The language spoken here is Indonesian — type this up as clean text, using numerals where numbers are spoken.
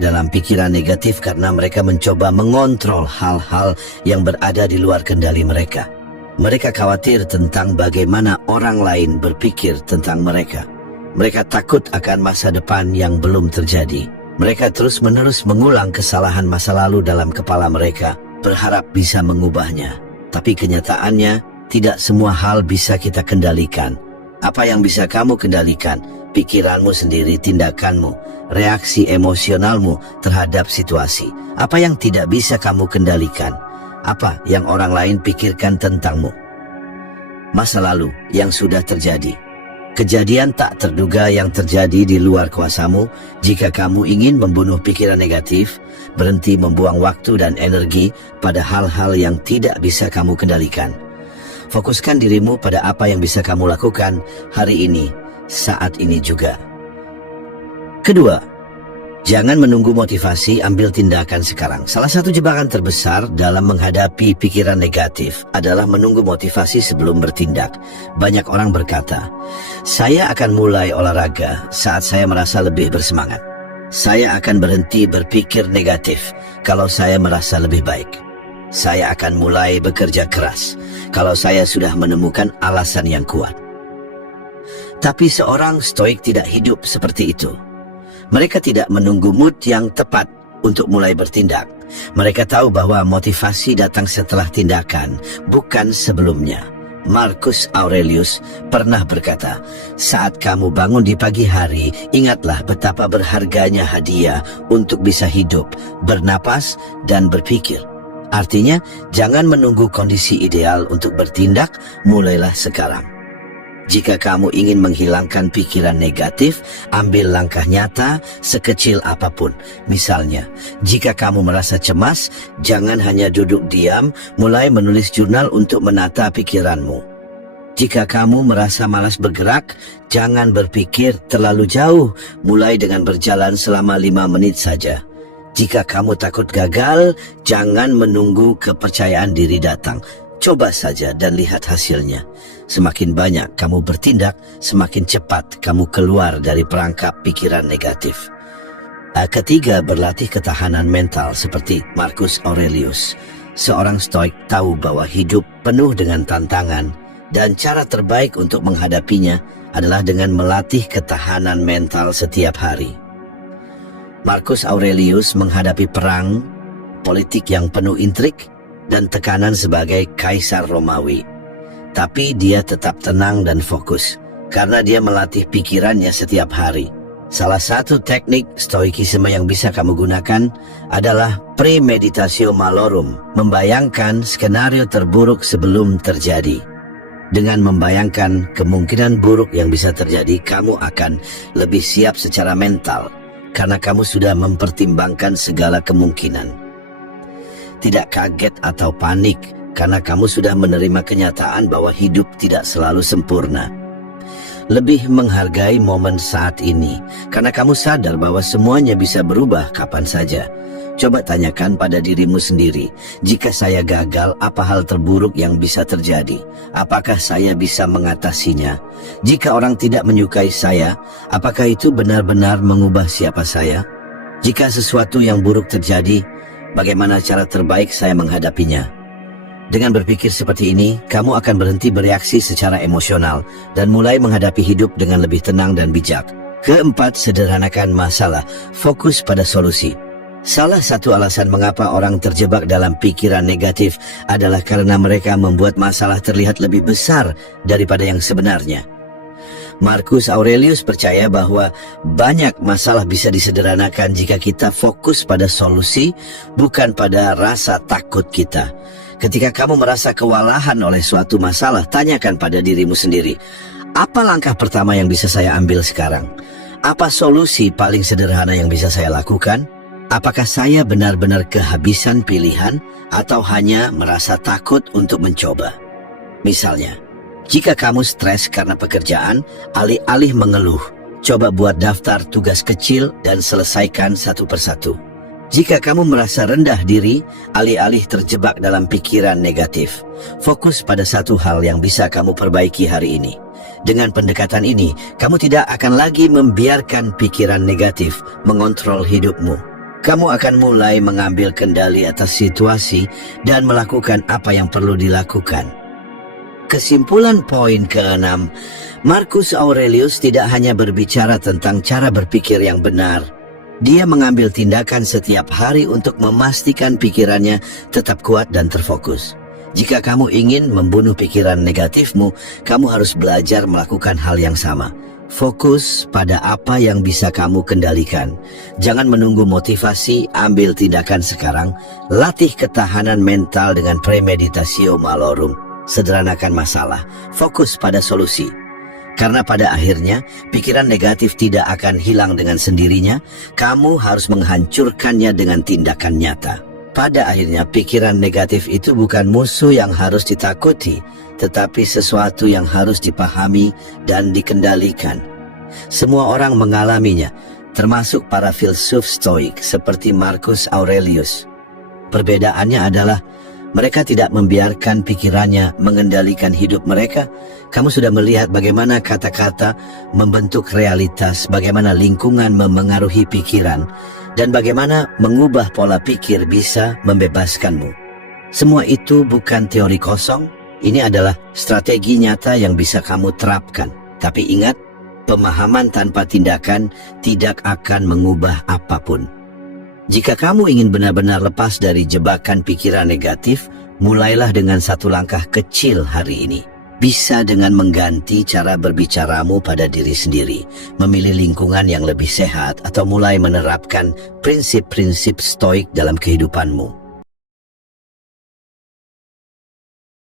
dalam pikiran negatif karena mereka mencoba mengontrol hal-hal yang berada di luar kendali mereka. Mereka khawatir tentang bagaimana orang lain berpikir tentang mereka. Mereka takut akan masa depan yang belum terjadi. Mereka terus-menerus mengulang kesalahan masa lalu dalam kepala mereka, berharap bisa mengubahnya. Tapi kenyataannya, tidak semua hal bisa kita kendalikan. Apa yang bisa kamu kendalikan? Pikiranmu sendiri, tindakanmu, reaksi emosionalmu terhadap situasi. Apa yang tidak bisa kamu kendalikan? Apa yang orang lain pikirkan tentangmu? Masa lalu yang sudah terjadi. Kejadian tak terduga yang terjadi di luar kuasamu. Jika kamu ingin membunuh pikiran negatif, berhenti membuang waktu dan energi pada hal-hal yang tidak bisa kamu kendalikan. Fokuskan dirimu pada apa yang bisa kamu lakukan hari ini, saat ini juga. Kedua, jangan menunggu motivasi, ambil tindakan sekarang. Salah satu jebakan terbesar dalam menghadapi pikiran negatif adalah menunggu motivasi sebelum bertindak. Banyak orang berkata, saya akan mulai olahraga saat saya merasa lebih bersemangat. Saya akan berhenti berpikir negatif kalau saya merasa lebih baik. Saya akan mulai bekerja keras kalau saya sudah menemukan alasan yang kuat. Tapi seorang stoik tidak hidup seperti itu. Mereka tidak menunggu mood yang tepat untuk mulai bertindak. Mereka tahu bahwa motivasi datang setelah tindakan, bukan sebelumnya. Marcus Aurelius pernah berkata, saat kamu bangun di pagi hari, ingatlah betapa berharganya hadiah untuk bisa hidup, bernapas, dan berpikir. Artinya, jangan menunggu kondisi ideal untuk bertindak, mulailah sekarang. Jika kamu ingin menghilangkan pikiran negatif, ambil langkah nyata sekecil apapun. Misalnya, jika kamu merasa cemas, jangan hanya duduk diam, mulai menulis jurnal untuk menata pikiranmu. Jika kamu merasa malas bergerak, jangan berpikir terlalu jauh, mulai dengan berjalan selama 5 menit saja. Jika kamu takut gagal, jangan menunggu kepercayaan diri datang. Coba saja dan lihat hasilnya. Semakin banyak kamu bertindak, semakin cepat kamu keluar dari perangkap pikiran negatif. Ketiga, berlatih ketahanan mental seperti Marcus Aurelius. Seorang stoik tahu bahwa hidup penuh dengan tantangan dan cara terbaik untuk menghadapinya adalah dengan melatih ketahanan mental setiap hari. Marcus Aurelius menghadapi perang, politik yang penuh intrik, dan tekanan sebagai kaisar Romawi. Tapi dia tetap tenang dan fokus, karena dia melatih pikirannya setiap hari. Salah satu teknik stoikisme yang bisa kamu gunakan adalah premeditatio malorum, membayangkan skenario terburuk sebelum terjadi. Dengan membayangkan kemungkinan buruk yang bisa terjadi, kamu akan lebih siap secara mental, karena kamu sudah mempertimbangkan segala kemungkinan. Tidak kaget atau panik, karena kamu sudah menerima kenyataan bahwa hidup tidak selalu sempurna. Lebih menghargai momen saat ini, karena kamu sadar bahwa semuanya bisa berubah kapan saja. Coba tanyakan pada dirimu sendiri, jika saya gagal, apa hal terburuk yang bisa terjadi? Apakah saya bisa mengatasinya? Jika orang tidak menyukai saya, apakah itu benar-benar mengubah siapa saya? Jika sesuatu yang buruk terjadi, bagaimana cara terbaik saya menghadapinya? Dengan berpikir seperti ini, kamu akan berhenti bereaksi secara emosional dan mulai menghadapi hidup dengan lebih tenang dan bijak. Keempat, sederhanakan masalah, fokus pada solusi. Salah satu alasan mengapa orang terjebak dalam pikiran negatif adalah karena mereka membuat masalah terlihat lebih besar daripada yang sebenarnya. Marcus Aurelius percaya bahwa banyak masalah bisa disederhanakan jika kita fokus pada solusi, bukan pada rasa takut kita. Ketika kamu merasa kewalahan oleh suatu masalah, tanyakan pada dirimu sendiri, apa langkah pertama yang bisa saya ambil sekarang? Apa solusi paling sederhana yang bisa saya lakukan? Apakah saya benar-benar kehabisan pilihan atau hanya merasa takut untuk mencoba? Misalnya, jika kamu stres karena pekerjaan, alih-alih mengeluh, coba buat daftar tugas kecil dan selesaikan satu persatu. Jika kamu merasa rendah diri, alih-alih terjebak dalam pikiran negatif, fokus pada satu hal yang bisa kamu perbaiki hari ini. Dengan pendekatan ini, kamu tidak akan lagi membiarkan pikiran negatif mengontrol hidupmu. Kamu akan mulai mengambil kendali atas situasi dan melakukan apa yang perlu dilakukan. Kesimpulan poin ke-6, Marcus Aurelius tidak hanya berbicara tentang cara berpikir yang benar. Dia mengambil tindakan setiap hari untuk memastikan pikirannya tetap kuat dan terfokus. Jika kamu ingin membunuh pikiran negatifmu, kamu harus belajar melakukan hal yang sama. Fokus pada apa yang bisa kamu kendalikan. Jangan menunggu motivasi, ambil tindakan sekarang. Latih ketahanan mental dengan premeditatio malorum. Sederhanakan masalah, fokus pada solusi. Karena pada akhirnya, pikiran negatif tidak akan hilang dengan sendirinya. Kamu harus menghancurkannya dengan tindakan nyata. Pada akhirnya, pikiran negatif itu bukan musuh yang harus ditakuti, tetapi sesuatu yang harus dipahami dan dikendalikan. Semua orang mengalaminya, termasuk para filsuf Stoik seperti Marcus Aurelius. Perbedaannya adalah mereka tidak membiarkan pikirannya mengendalikan hidup mereka. Kamu sudah melihat bagaimana kata-kata membentuk realitas, bagaimana lingkungan memengaruhi pikiran, dan bagaimana mengubah pola pikir bisa membebaskanmu. Semua itu bukan teori kosong, ini adalah strategi nyata yang bisa kamu terapkan. Tapi ingat, pemahaman tanpa tindakan tidak akan mengubah apapun. Jika kamu ingin benar-benar lepas dari jebakan pikiran negatif, mulailah dengan satu langkah kecil hari ini. Bisa dengan mengganti cara berbicaramu pada diri sendiri, memilih lingkungan yang lebih sehat, atau mulai menerapkan prinsip-prinsip stoik dalam kehidupanmu.